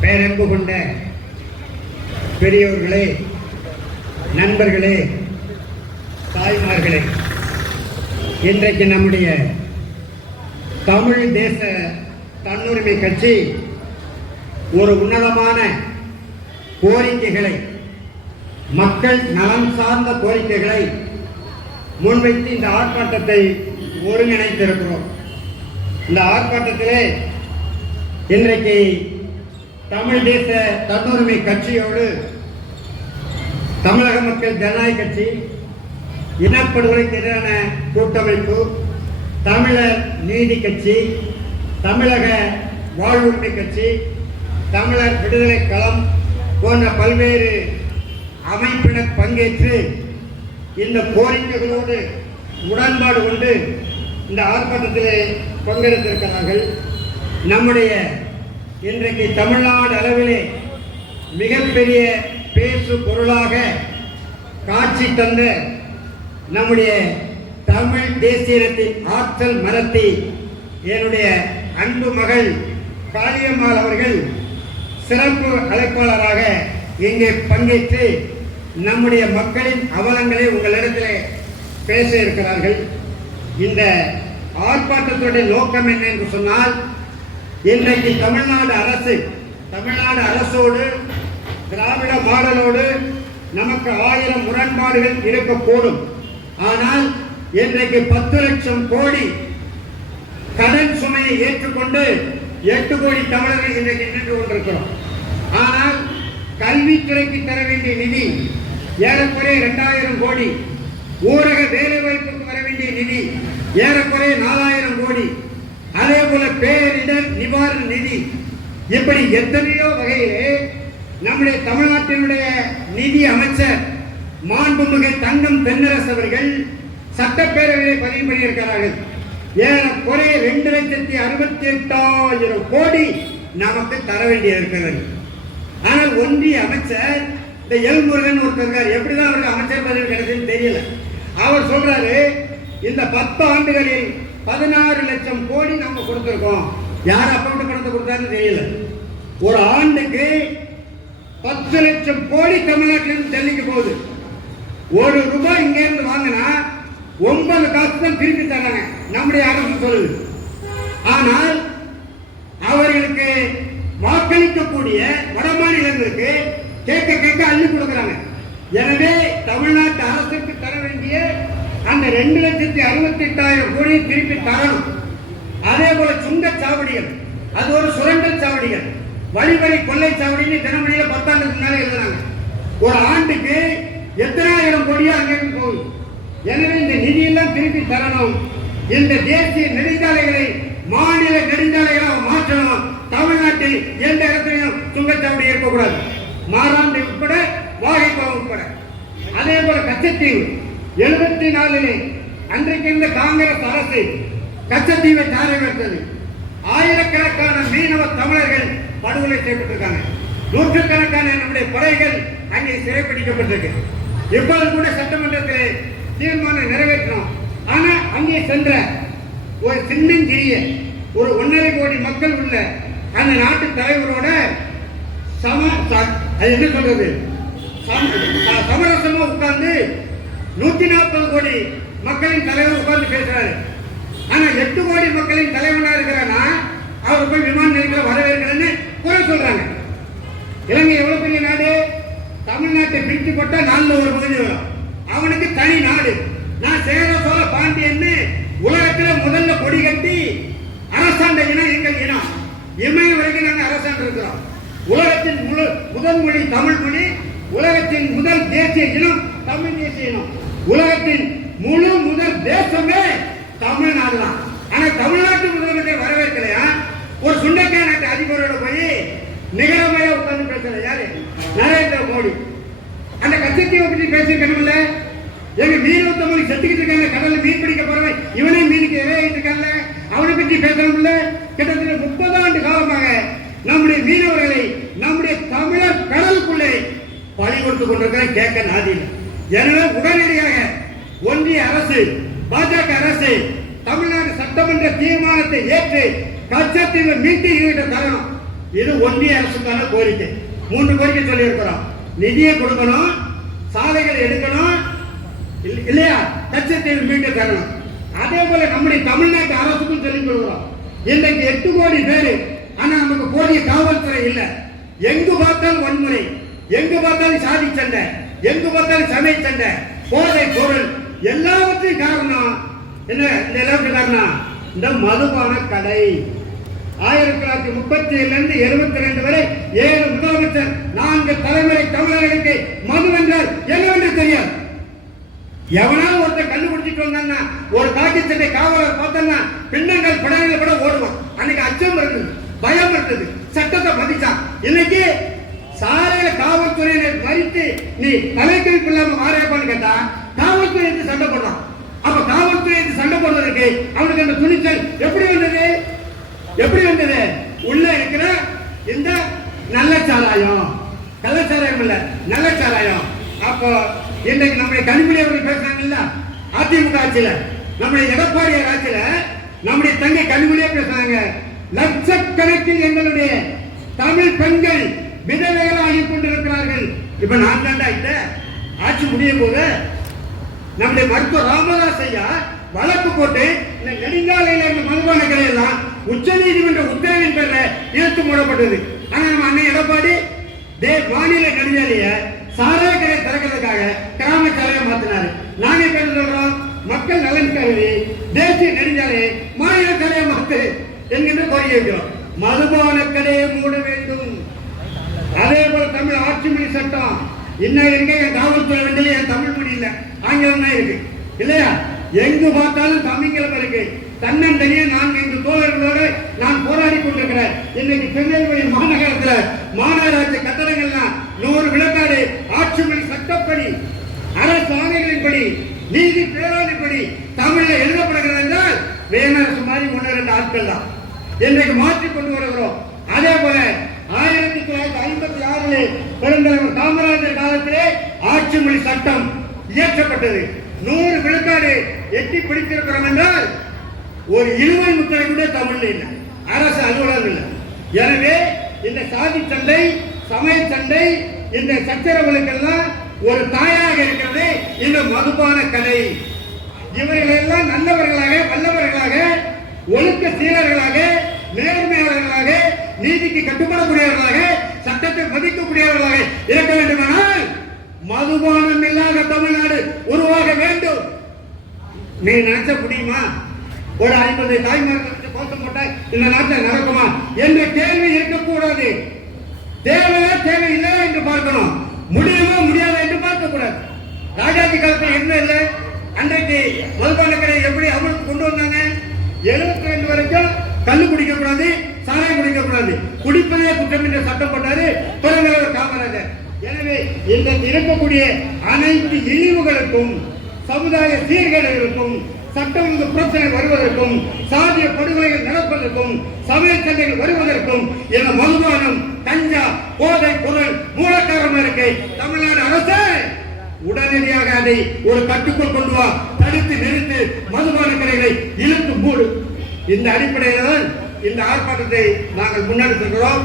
பேரன்பு கொண்ட பெரியோர்களே நண்பர்களே தாய்மார்களே இன்றைக்கு நம்முடைய தமிழ் தேச தன்னுரிமை கட்சி ஒரு உன்னதமான கோரிக்கைகளை மக்கள் நலன் சார்ந்த கோரிக்கைகளை முன்வைத்து இந்த ஆர்ப்பாட்டத்தை ஒருங்கிணைத்திருக்கிறோம். இந்த ஆர்ப்பாட்டத்திலே இன்றைக்கு தமிழ் தேச தன்னுரிமை கட்சியோடு தமிழக மக்கள் ஜனநாயக கட்சி இனப்படுகொலைக்கு எதிரான கூட்டமைப்பு தமிழர் நீதி கட்சி தமிழக வாழ்வுரிமை கட்சி தமிழர் விடுதலை களம் போன்ற பல்வேறு அமைப்பினர் பங்கேற்று இந்த கோரிக்கைகளோடு உடன்பாடு கொண்டு இந்த ஆர்ப்பாட்டத்திலே பங்கெடுத்திருக்கிறார்கள். நம்முடைய இன்றைக்கு தமிழ்நாடு அளவிலே மிகப்பெரிய பேசு பொருளாக காட்சி தந்த நம்முடைய தமிழ் தேசியத்தின் ஆற்றல் மரத்தை என்னுடைய அன்பு மகள் காளியம்மாள் அவர்கள் சிறப்பு அழைப்பாளராக இங்கே பங்கேற்று நம்முடைய மக்களின் அவலங்களை உங்களிடத்தில் பேச இருக்கிறார்கள். இந்த ஆர்ப்பாட்டத்துடைய நோக்கம் என்ன என்று சொன்னால் இன்றைக்கு தமிழ்நாடு அரசு தமிழ்நாடு அரசோடு திராவிட மாடலோடு நமக்கு ஆயிரம் முரண்பாடுகள் இருக்கக்கூடும் ஆனால் இன்றைக்கு பத்து லட்சம் கோடி கடன் சுமையை ஏற்றுக்கொண்டு எட்டு கோடி தமிழர்கள் இன்றைக்கு நின்று கொண்டிருக்கிறோம். ஆனால் கல்வித்துறைக்கு தர வேண்டிய நிதி ஏறக்குறைய இரண்டாயிரம் கோடி ஊரக வேலைவாய்ப்புக்கு வர வேண்டிய நிதி ஏறக்குறைய நாலாயிரம் கோடி அதே போல பேரிடர் நிவாரண நிதி. இப்படி எத்தனையோ வகையிலே நம்முடைய தமிழ்நாட்டினுடைய நிதி அமைச்சர் மாண்புமிகு தங்கம் தென்னரசு அவர்கள் சட்டப்பேரவையை பதிவு பண்ணியிருக்கிறார்கள். ஏறக்குறைய ரெண்டு லட்சத்தி அறுபத்தி எட்டாயிரம் கோடி நமக்கு தர வேண்டிய இருக்கிறது ஆனால் ஒன்றிய அமைச்சர் இந்த எல் முருகன் ஒருத்தர் இருக்கார். எப்படிதான் அவருக்கு அமைச்சர் பதவி கிடைச்சதுன்னு தெரியல. அவர் சொல்றாரு இந்த பத்து ஆண்டுகளில் பதினாறு லட்சம் கோடி நம்ம கொடுத்துருக்கோம். யார் அக்கௌண்ட் பணத்தை கொடுத்தாருன்னு தெரியல. ஒரு ஆண்டுக்கு பத்து லட்சம் கோடி தமிழ்நாட்டிலிருந்து டெல்லிக்கு போகுது. ஒரு ரூபாய் இங்கேருந்து வாங்கினா ஒன்பது காசு தான் திருப்பி தராங்க நம்முடைய அரசு சொல்லுது. ஆனால் அவர்களுக்கு வாக்களிக்கக்கூடிய வட மாநிலங்களுக்கு கேட்க கேட்க அள்ளி கொடுக்குறாங்க. எனவே தமிழ்நாட்டு அரசுக்கு தர வேண்டிய அந்த ரெண்டு லட்சத்தி அறுபத்தி எட்டாயிரம் கோடியை திருப்பி தரணும். அதே போல சுங்கச்சாவடிகள் அது ஒரு சுரண்டல் சாவடிகள். வழிவழி கொள்ளை சாவடின்னு தினமணியில பத்தாண்டுக்கு முன்னாலே எழுதுறாங்க. ஒரு ஆண்டுக்கு எத்தனாயிரம் கோடியா அங்கிருந்து போகுது. எனவே இந்த நிதியெல்லாம் திருப்பி தரணும். இந்த தேசிய நெடுஞ்சாலைகளை மாநில நெடுஞ்சாலைகளாக மாற்றணும். தமிழ்நாட்டில் எந்த இடத்துலையும் சுங்கச்சாவடி இருக்கக்கூடாது. மாறாண்டி உட்பட வாகைக்குளம் உட்பட. அதே போல கச்சத்தீவு. எழுபத்தி நாலிலே அன்றைக்கு இருந்த காங்கிரஸ் அரசு கச்சத்தீவை தாரை வைத்தது ஆயிரக்கணக்கான மீனவ தமிழர்கள் படுகொலை செய்யப்பட்டிருக்காங்க. நூற்றுக்கணக்கான நம்முடைய படைகள் அங்கே சிறைப்பிடிக்கப்பட்டிருக்கு. இப்போது கூட சட்டமன்றத்தில் தீர்மானம் நிறைவேற்றணும். ஆனா அங்கே சென்ற ஒரு சின்னஞ்சிறிய ஒரு ஒன்றரை கோடி மக்கள் உள்ள அந்த நாட்டு தலைவரோட சம அது என்ன சொல்றது? சமரசமா உட்கார்ந்து நூத்தி நாற்பது கோடி மக்களின் தலைவர் உட்கார்ந்து பேசுறாரு. ஆனா எட்டு கோடி மக்களின் தலைவனா இருக்கிறானா? அவர் போய் விமான நிலையத்தில் வரவேற்கிறேன்னு குறை சொல்றாங்க. இலங்கை எவ்வளவு பெரிய நாடு? தமிழ்நாட்டை பிரித்து போட்டா நாலுல ஒரு பகுதி வரும். அவனுக்கு தனி நாடு. நான் சேர சோழ பாண்டியன்னு உலகத்துல முதல்ல கொடி கட்டி அரசாண்ட இனம் எங்கள் இனம். இமய வரைக்கும் நாங்கள் அரசாண்டு இருக்கிறோம். உலகத்தின் முழு முதல் மொழி தமிழ் மொழி உலகத்தின் முதல் தேசிய இனம் தமிழ் தேசிய இனம். உலகத்தின் முழு முதல் தேசமே தமிழ்நாடு தான் ஆனா தமிழ்நாட்டு முதலமைச்சர் வரவேற்கலையா? ஒரு சுண்டைக்காய் நாட்டு அதிபரோட போய் நிகரமையா உட்கார்ந்து பேசல யாரு? நரேந்திர மோடி. அந்த கச்சத்தீவை பற்றி பேசியிருக்கணும்ல? எங்க மீனவ தமிழ் செத்துக்கிட்டு இருக்காங்க. கடல்ல மீன் பிடிக்க போறவன் இவனே மீனுக்கு இறையிட்டு இருக்கான்ல. அவனை பற்றி பேசணும்ல? கிட்டத்தட்ட முப்பது ஆண்டு காலமாக நம்முடைய மீனவர்களை நம்முடைய தமிழர் கடலுக்குள்ளே பழி கொடுத்து கொண்டிருக்கிற கேட்க நாதியில். எனவே உடனடியாக ஒன்றிய அரசு தமிழ்நாடு தீர்மானத்தை ஏற்று கச்சத்தீவை மீட்டு ஈடுபட்ட தரணும் இது ஒன்றிய அரசுக்கான கோரிக்கை. மூன்று கோரிக்கை சொல்லியிருக்கிறோம். நிதியை கொடுக்கணும் சாலைகளை எடுக்கணும் இல்லையா? கச்சத்தீவு மீட்டு தரணும். அதே போல நம்முடைய தமிழ்நாட்டு அரசுக்கும் சொல்லிக் கொள்கிறோம். இன்றைக்கு எட்டு கோடி பேர் ஆனா நமக்கு போதிய காவல்துறை இல்லை. எங்கு பார்த்தாலும் வன்முறை எங்கு பார்த்தாலும் சாதி சண்டை எங்கு பார்த்தாலும் சமய சண்டை போதை பொருள் எல்லாவற்றையும் காரணம் என்ன இந்த காரணம்? இந்த மதுபான கடை. ஆயிரத்தி தொள்ளாயிரத்தி முப்பத்தி ஏழுல இருந்து எழுபத்தி ரெண்டு வரை ஏழு முதலமைச்சர் நான்கு தலைமுறை தமிழர்களுக்கு மது என்றால் என்னவென்று தெரியாது. எவனாவது ஒருத்தர் கண்ணு குடிச்சிட்டு வந்தான்னா ஒரு காக்கி சட்டை காவலர் பார்த்தோம்னா பின்னங்கள் படங்கள் கூட ஓடுவோம் அன்னைக்கு அச்சம் இருந்தது பயம் இருந்தது சட்டத்தை மதிச்சான். இன்னைக்கு சாலையில காவல்துறையினர் மறித்து நீ தலைக்கழிப்பு இல்லாம மாறியப்பான்னு கேட்டா காவல்துறை எடுத்து சண்டை போடுறான்? காவல்துறை சண்டை போடுறதுக்கு அவனுக்கு அந்த துணிச்சல் எப்படி வந்தது? எப்படி வந்தது? உள்ள இருக்கிற இந்த நல்ல சாராயம். கள்ளச்சாராயம் இல்ல நல்ல சாராயம். அப்போ இன்றைக்கு நம்முடைய கனிமொழி அவர்கள் பேசுறாங்கல்ல அதிமுக ஆட்சியில நம்முடைய எடப்பாடியார் ஆட்சியில நம்முடைய தங்கை கனிமொழியா பேசுறாங்க. லட்சக்கணக்கில் எங்களுடைய தமிழ் பெண்கள் விதவைகளாகி கொண்டிருக்கிறார்கள். இப்ப நான் தாண்டா இட்ட ஆட்சி முடிய போது நம்முடைய மருத்துவ ராமதாஸ் ஐயா வழக்கு போட்டு இந்த நெடுங்காலையில இருந்த மதுபான எல்லாம் உச்ச நீதிமன்ற உத்தரவின் பேர்ல இழுத்து மூடப்பட்டது. ஆனா நம்ம அண்ணன் எடப்பாடி தே மாநில நெடுஞ்சாலைய சாராய கடை திறக்கிறதுக்காக கிராம சாலையை மாத்தினாரு. நாங்க இப்ப என்ன சொல்றோம் மக்கள் நலன் கருதி தேசிய நெடுஞ்சாலையை மாநில சாலையை மாத்து என்கின்ற கோரிக்கை வைக்கிறோம். மதுபான கடையை மூட வேண்டும். அதே போல தமிழ் ஆட்சி மொழி சட்டம். இன்னும் எங்க என் காவல்துறை வண்டியில என் தமிழ் மொழி இல்ல இருக்கு. இல்லையா? எங்கு பார்த்தாலும் தமிங்கிலம் இருக்கு. தன்னந்தனியே நான் ஐந்து தோழர்களோடு நான் போராடி கொண்டிருக்கிறேன். இன்னைக்கு திருநெல்வேலி மாநகரத்துல மாநகராட்சி கட்டடங்கள்லாம் நூறு விழுக்காடு ஆட்சி மொழி சட்டப்படி அரசு ஆணைகளின்படி நீதி பேராணிப்படி தமிழில் எழுதப்படுகிறது என்றால் வேணரசு மாதிரி ஒன்று ரெண்டு ஆட்கள் தான். இன்றைக்கு மாற்றி கொண்டு வருகிறோம். அதே போல ஆயிரத்தி தொள்ளாயிரத்தி ஐம்பத்தி ஆறிலே பெருந்தலைவர் காமராஜர் காலத்திலே ஆட்சி மொழி சட்டம் இயற்றப்பட்டது. நூறு விழுக்காடு எட்டி பிடித்திருக்கிறோம் என்றால் ஒரு இருமை முத்தரை கூட தமிழ்ல இல்லை. அரசு அலுவலகம் இல்லை. எனவே இந்த சாதி சண்டை சமய சண்டை இந்த சச்சரவுகளுக்கெல்லாம் ஒரு தாயாக இருக்கிறது இந்த மதுபான கலை இவர்களெல்லாம் நல்லவர்களாக வல்லவர்களாக ஒழுக்க சீரர்களாக நேர்மையாளர்களாக நீதிக்கு கட்டுப்படக்கூடியவர்களாக சட்டத்தை மதிக்கக்கூடியவர்களாக இருக்க வேண்டுமானால் மதுபானம் இல்லாத தமிழ்நாடு உருவாக வேண்டும். நீ நினைச்ச முடியுமா? ஒரு ஐம்பது தாய்மார்கள் கோஷம் போட்டால் இந்த நாட்டில் நடக்குமா என்ற கேள்வி இருக்கக்கூடாது. தேவையா தேவையில்லை என்று பார்க்கணும். முடியுமா முடியாத என்று பார்க்க கூடாது ராஜாஜி காலத்தில் என்ன இல்லை? அன்றைக்கு மதுபான எப்படி அமலுக்கு கொண்டு வந்தாங்க? எழுபத்தி ரெண்டு வரைக்கும் கல்லு குடிக்க கூடாது சாராயம் குடிக்க கூடாது குடிப்பதே குற்றம் என்று சட்டம் போட்டாரு. பெருந்தலைவர் காமராஜர். எனவே இந்த நிரப்பக்கூடிய அனைத்து இழிவுகளுக்கும் சமுதாய சீர்கேடுகளுக்கும் சட்டம் ஒழுங்கு பிரச்சனை வருவதற்கும் சாதிய படுகொலைகள் நடப்பதற்கும் சமய சண்டைகள் வருவதற்கும் என மதுபானம் கஞ்சா போதை பொருள் மூலக்காரமாக இருக்கு தமிழ்நாடு அரசு! உடனடியாக அதை ஒரு கட்டுக்குள் கொண்டு வா. தடுத்து நிறுத்து மதுபான கடைகளை இழுத்து மூடு. இந்த அடிப்படையில் தான் இந்த ஆர்ப்பாட்டத்தை நாங்கள் முன்னெடுத்திருக்கிறோம்.